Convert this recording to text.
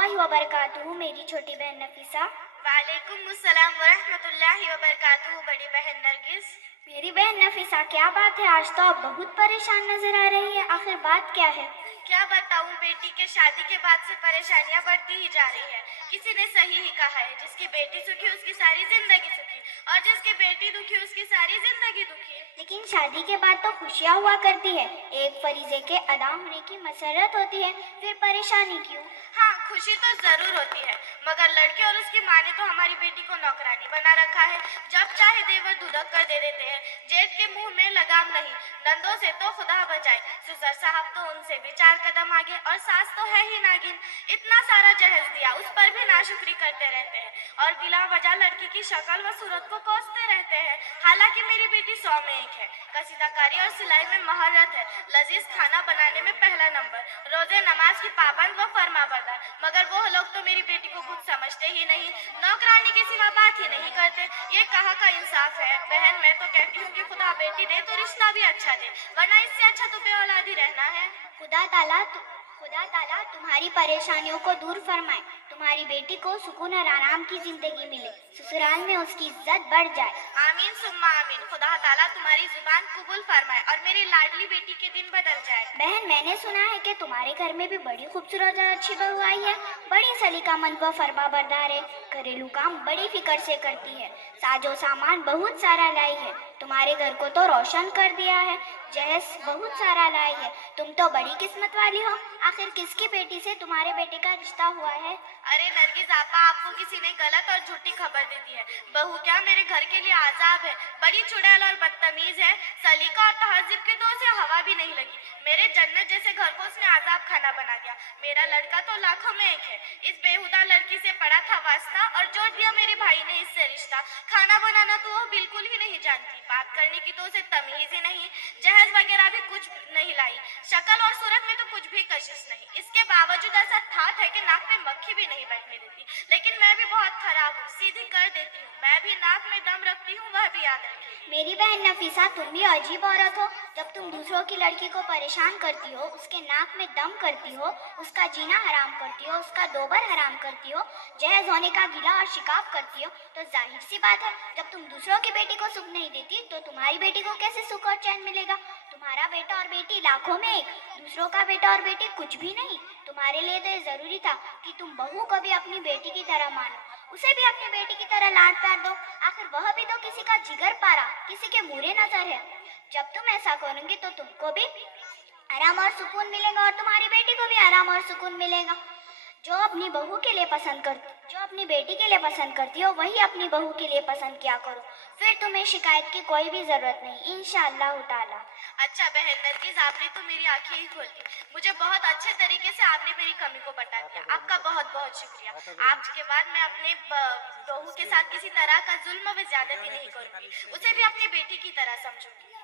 اللہ وبرکاتہ میری چھوٹی بہن نفیسہ۔ وعلیکم السلام ورحمۃ اللہ وبرکاتہ بڑی بہن نرگس۔ میری بہن نفیسہ کیا بات ہے، آج تو آپ بہت پریشان نظر آ رہی ہے، آخر بات کیا ہے؟ کیا بتاؤں، بیٹی کے شادی کے بعد سے پریشانیاں بڑھتی ہی جا رہی ہے۔ کسی نے صحیح ہی کہا ہے، جس کی بیٹی سکھی اس کی ساری زندگی سکھی، اور جس کی بیٹی دکھی اس کی ساری زندگی دکھی۔ لیکن شادی کے بعد تو خوشیاں ہوا کرتی ہے، ایک فریضے کے ادا ہونے کی مسرت ہوتی ہے، پھر پریشانی کیوں؟ ہاں، خوشی تو ضرور ہوتی ہے، مگر لڑکی اور اس کی ماں نے تو ہماری بیٹی کو نوکرانی بنا رکھا ہے۔ جب چاہے دیور دھدک کر دے دیتے ہیں، جیٹ کے منہ میں لگام نہیں۔ نندوں سے تو خدا بچائے، سسر صاحب تو ان سے بھی 4 قدم آگے، اور ساس تو ہے ہی ناگن۔ اتنا سارا جہیز دیا، اس پر بھی ناشکری کرتے رہتے ہیں، اور بلا وجہ لڑکی کی شکل و صورت کو کوستے رہتے ہیں۔ حالانکہ میری بیٹی 100 میں 1 ہے، قصیدہ کاری اور سلائی میں مہارت ہے، لذیذ کھانا بنانے میں پہلا نمبر، روزے نماز کی پابند و فرما بردار، مگر وہ لوگ تو میری بیٹی کو کچھ سمجھتے ہی نہیں، نوکرانی کے سوا بات ہی نہیں کرتے۔ یہ کہاں کا انصاف ہے؟ بہن، میں تو کہتی ہوں کہ خدا بیٹی دے تو رشتہ بھی اچھا دے، ورنہ اس سے اچھا تو بے اولادی رہنا ہے۔ خدا تعالیٰ تمہاری پریشانیوں کو دور فرمائے، تمہاری بیٹی کو سکون اور آرام کی زندگی ملے، سسرال میں اس کی عزت بڑھ جائے۔ آمین ثم آمین۔ خدا تعالیٰ تمہاری زبان قبول فرمائے اور میری لاڈلی بیٹی کے دن بدل جائے۔ بہن، میں نے سنا ہے کہ تمہارے گھر میں بھی بڑی خوبصورت اور اچھی بہو آئی ہے، بڑی سلیقہ مند و فرما بردار ہے، گھریلو کام بڑی فکر سے کرتی ہے، ساز و سامان بہت سارا لائی ہے، تمہارے گھر کو تو روشن کر دیا ہے، جہیز بہت سارا لائی ہے، تم تو بڑی قسمت والی ہو۔ آخر کس کی بیٹی سے تمہارے بیٹے کا رشتہ ہوا ہے؟ ارے نرگس آپا، آپ کو کسی نے غلط اور جھوٹی خبر دے دی ہے۔ بہو کیا میرے گھر کے لیے عذاب ہے، بڑی چڑیل اور بدتمیز ہے، سلیقہ اور تہذیب کی تو اسے ہوا بھی نہیں لگی، میرے جنت جیسے گھر کو اس نے عذاب کھانا بنا دیا۔ میرا لڑکا تو لاکھوں میں 1 ہے، اس بےہودہ لڑکی سے پڑا تھا واسطہ اور جوڑ دیا میرے بھائی نے اس سے رشتہ۔ کھانا بنانا تو وہ بالکل ہی نہیں جانتی، بات کرنے کی تو اسے تمیز ہی نہیں، جہیز وغیرہ بھی کچھ نہیں لائی، شکل اور صورت میں تو کچھ بھی کشش نہیں، اس کے باوجود ایسا ٹھاٹ ہے کہ ناک میں مکھی بھی نہیں بیٹھنے دیتی۔ لیکن میں بھی بہت خراب ہوں، سیدھی کر دیتی ہوں، میں بھی ناک میں دم رکھتی ہوں، وہ بھی یاد رکھیے۔ میری بہن نفیسہ، تم بھی عجیب عورت ہو، جب تم دوسروں کی لڑکی کو پریشان کرتی ہو، اس کے ناک میں دم کرتی ہو، اس کا جینا حرام کرتی ہو، اس کا دوبر حرام کرتی ہو، جہیز ہونے کا گلہ اور شکاف کرتی ہو، تو ظاہر سی بات ہے جب تم دوسروں کی بیٹی کو سکھ نہیں دیتی تو تمہاری بیٹی کو کیسے سکھ اور چین ملے گا؟ تمہارا بیٹا اور بیٹی لاکھوں میں 1، دوسروں کا بیٹا اور بیٹی کچھ بھی نہیں۔ تمہارے لیے تو یہ ضروری تھا کہ تم بہو کو بھی اپنی بیٹی کی طرح مانو، اسے بھی اپنی بیٹی کی طرح لاڈ پیار دو، آخر وہ بھی تو کسی کا جگر پارا، کسی کے مورے نظر ہے۔ جب تم ایسا کرو گی تو تم کو بھی آرام اور سکون ملے گا، اور تمہاری بیٹی کو بھی آرام اور سکون ملے گا۔ جو اپنی بیٹی کے لیے پسند کرتی ہو وہی اپنی بہو کے لیے پسند کیا کرو، پھر تمہیں شکایت کی کوئی بھی ضرورت نہیں، انشاءاللہ تعالی۔ اچھا بہن نرگس، آپ نے تو میری آنکھیں ہی کھول دی، مجھے بہت اچھے طریقے سے آپ نے میری کمی کو بتا دیا، آپ کا بہت بہت شکریہ۔ آج کے بعد میں اپنے بہو کے ساتھ کسی طرح کا ظلم و زیادتی نہیں کروں گی، اسے بھی اپنی بیٹی کی طرح سمجھوں گی۔